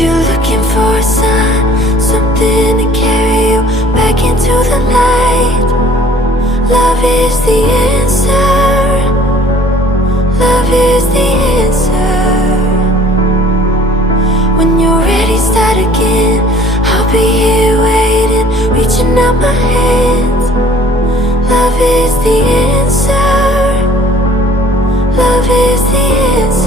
you're looking for a sign, something to carry you back into the light, love is the answer. Love is the answer. When you're ready, start again. I'll be here waiting, reaching out my hands. Love is the answer. Love is the answer.